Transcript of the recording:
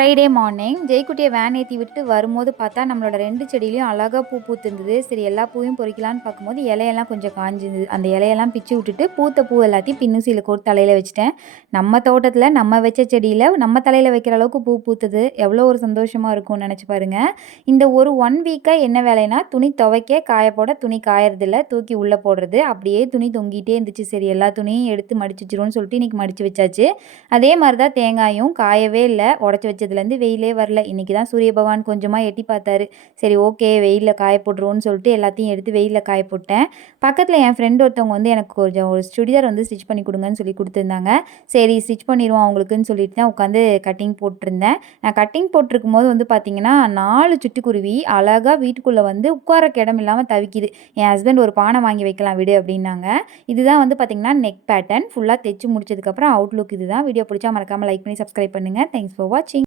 Friday morning ஜெய்குட்டியை van ஏற்றி விட்டு வரும்போது பார்த்தா நம்மளோட 2 செடியிலையும் அழகாக பூ பூத்திருந்தது. சரி எல்லா பூவையும் பொறிக்கலான்னு பார்க்கும்போது இலையெல்லாம் கொஞ்சம் காஞ்சிருந்தது. அந்த இலையெல்லாம் பிச்சு விட்டுட்டு பூத்த பூ எல்லாத்தையும் பின்னூசியில் கோர்த்து தலையில் வச்சுட்டேன். நம்ம தோட்டத்தில் நம்ம வச்ச செடியில் நம்ம தலையில் வைக்கிற அளவுக்கு பூ பூத்தது எவ்வளோ ஒரு சந்தோஷமாக இருக்கும்னு நினச்சி பாருங்கள். இந்த ஒரு 1 வீக்காக என்ன வேலைன்னா துணி துவைக்க காய போட துணி காயறதில்ல, தூக்கி உள்ளே போடுறது, அப்படியே துணி தொங்கிட்டே இருந்துச்சு. சரி எல்லா துணியும் எடுத்து மடிச்சு வச்சிருவோன்னு சொல்லிட்டு இன்றைக்கி மடித்து வச்சாச்சு. அதே மாதிரி தான் தேங்காயும் காயவே இல்லை. உடச்சி வச்சதுலேருந்து வெயிலே வரல. இன்றைக்கி தான் சூரிய பகவான் கொஞ்சமாக எட்டி பார்த்தாரு. சரி ஓகே வெயிலில் காய போட்டுருவோன்னு சொல்லிட்டு எல்லாத்தையும் எடுத்து வெயிலில் காய போட்டேன். பக்கத்தில் என் ஃப்ரெண்ட் ஒருத்தவங்க வந்து எனக்கு கொஞ்சம் ஒரு சுடிதார் வந்து ஸ்டிச் பண்ணி கொடுங்கன்னு சொல்லி கொடுத்துருந்தாங்க. சரி ஸ்டிச் பண்ணிடுவோம் அவங்களுக்குன்னு சொல்லிட்டு தான் உட்காந்து கட்டிங் போட்டிருந்தேன். நான் கட்டிங் போட்டிருக்கும் போது வந்து பார்த்திங்கன்னா 4 சிட்டுக்குருவி அழகாக வீட்டுக்குள்ளே வந்து உட்காரக்கு இடம் இல்லாமல் தவிக்குது. என் ஹஸ்பண்ட் ஒரு பானை வாங்கி வைக்கலாம் விடு அப்படின்னாங்க. இதுதான் வந்து பார்த்திங்கன்னா நெக் பேட்டர்ன் ஃபுல்லாக தைச்சு முடிச்சதுக்கப்புறம் அவுட்லுக் இதுதான். வீடியோ பிடிச்சா மறக்காமல் லைக் பண்ணி சப்ஸ்கிரைப் பண்ணுங்கள். தேங்க்ஸ் ஃபார் வாட்சிங்.